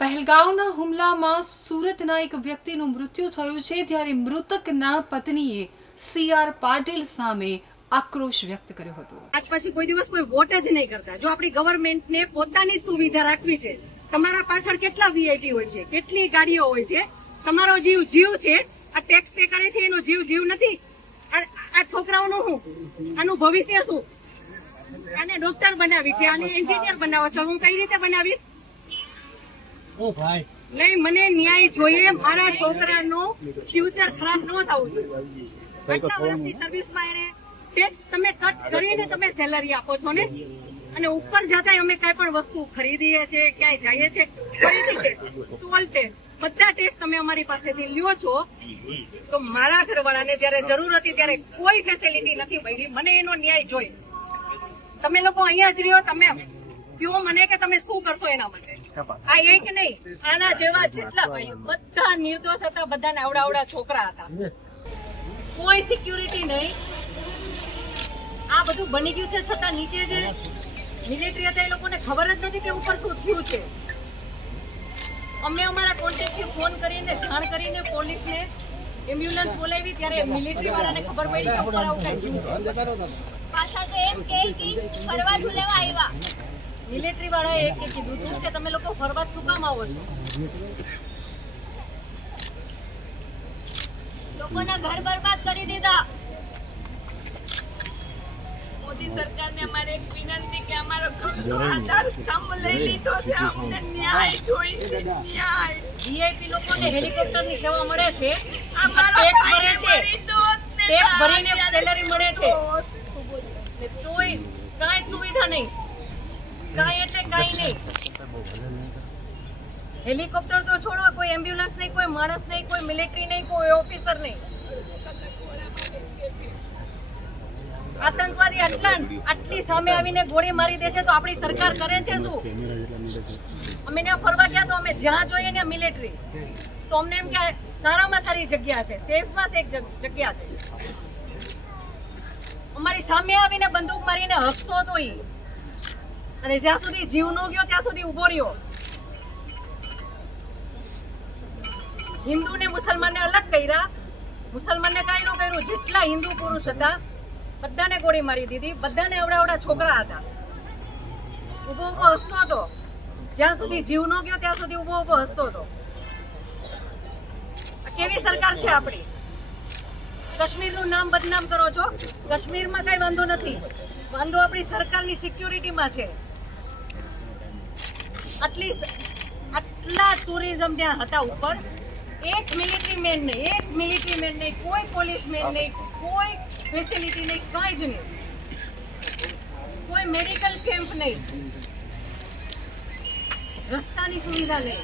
પહેલગામના હુમલામાં સુરતના એક વ્યક્તિનું મૃત્યુ થયું છે, ત્યારે મૃતકના પત્નીએ CR પાટીલ સામે આક્રોશ વ્યક્ત કર્યો હતો। આજ પછી કોઈ દિવસ કોઈ વોટ જ નહીં કરતા। જો આપણી ગવર્મેન્ટને પોતાની જ સુવિધા રાખવી છે, તમારા પાછળ કેટલા વીઆઈપી હોય છે, કેટલી ગાડીઓ હોય છે, તમારો જીવ જીવ છે। આ ટેક્સ પે કરે છે એનો જીવ જીવ નથી। આ છોકરાઓનું શું, આનું ભવિષ્ય શું? આને ડોક્ટર બનાવી છે, આને એન્જિનિયર બનાવો છો, હું કઈ રીતે બનાવીશ? નહીં, મને ન્યાય જોઈએ। મારા છોકરાનું ફ્યુચર ખરાબ ન થવું જોઈએ। આટલા વર્ષની સર્વિસમાં એને ટેક્સ તમે કટ કરીને તમે સેલરી આપો છો ને, અને ઉપર જતા અમે કઈ પણ વસ્તુ ખરીદીએ છીએ, ક્યાંય જઈએ છીએ, ફરીથી ટોલ ટેક્સ બધા ટેક્સ તમે અમારી પાસેથી લ્યો છો। તો મારા ઘરવાળાને જયારે જરૂર હતી ત્યારે કોઈ ફેસિલિટી નથી મળી। મને એનો ન્યાય જોઈએ। તમે લોકો અહીંયા જ રહ્યો, તમે કયો મને કે તમે શું કરશો એના માટે। આ એક નહીં, આના જેવા જેટલા ભાઈ બધા નિર્દોષ હતા, બધાને આવડા છોકરા હતા, કોઈ સિક્યુરિટી નહીં। આ બધું બની ગયું છે, છતાં નીચે જે મિલિટરી હતા એ લોકોને ખબર જ નથી કે ઉપર શું થયું છે। અમે અમારા કોન્ટેક્ટથી ફોન કરીને જાણ કરીને પોલીસને એમ્બ્યુલન્સ બોલાવી, ત્યારે મિલિટરી વાળાને ખબર પડી કે ઉપર આવું કંઈ થયું છે। પાછા તો એમ કે ફરવા ઝુલેવા આવ્યા। મિલિટરી વાળાએ એક કીધું હતું કે તમે લોકો ફરવા શું કામ આવો છો? લોકોના ઘર બરબાદ કરી દીધા। મોદી સરકારને અમારે એક વિનંતી કે અમારો આધાર સ્તંભ લઈ લીધો છે, અમને ન્યાય જોઈએ, ન્યાય। વીઆઈપી લોકોને હેલિકોપ્ટરની સેવા મળે છે, અમારો ટેક્સ ભરે છે, ટેક્સ ટેક્સ ભરીને સેલરી મળે છે, તોય કાંઈ સુવિધા નહીં, કાંઈ એટલે કાંઈ નહીં। હેલિકોપ્ટર તો છોડો, કોઈ એમ્બ્યુલન્સ નહીં, કોઈ માણસ નહીં, કોઈ મિલિટરી નહીં, કોઈ ઓફિસર નહીં। આતંકવાદી આટલી સામે આવીને ગોળી મારી દેશે તો આપણી સરકાર કરે છે શું? અમે ત્યાં ફરવા ગયા તો અમે જ્યાં જોઈએ ને મિલિટરી, તો અમને એમ કે સારામાં સારી જગ્યા છે, સેફમાં સેફ જગ્યા છે। અમારી સામે આવીને બંદૂક મારીને હસતો હતો ઈ, અને જ્યાં સુધી જીવ ન ગયો ત્યાં સુધી ઉભો રહ્યો। હિન્દુ ને મુસલમાનને અલગ કર્યા, મુસલમાનને કાંઈ ન કર્યું। જેટલા હિન્દુ પુરુષ હતા બધાને ગોળી મારી દીધી, બધાને અવડા છોકરા હતા, ઉભો હસતો હતો, જ્યાં સુધી જીવ ન ગયો ત્યાં સુધી ઉભો હસતો હતો। આ કેવી સરકાર છે આપણી? કાશ્મીરનું નામ બદનામ કરો છો। કાશ્મીરમાં કઈ વાંધો નથી, વાંધો આપણી સરકારની સિક્યુરિટીમાં છે। આટલા ટુરિઝમ ત્યાં હતા ઉપર, એક મિલિટરી મેન નહીં, કોઈ પોલીસ મેન નહીં, કોઈ ફેસિલિટી નહીં, કાંઈ જ નહીં, કોઈ મેડિકલ કેમ્પ નહીં, રસ્તાની સુવિધા નહીં।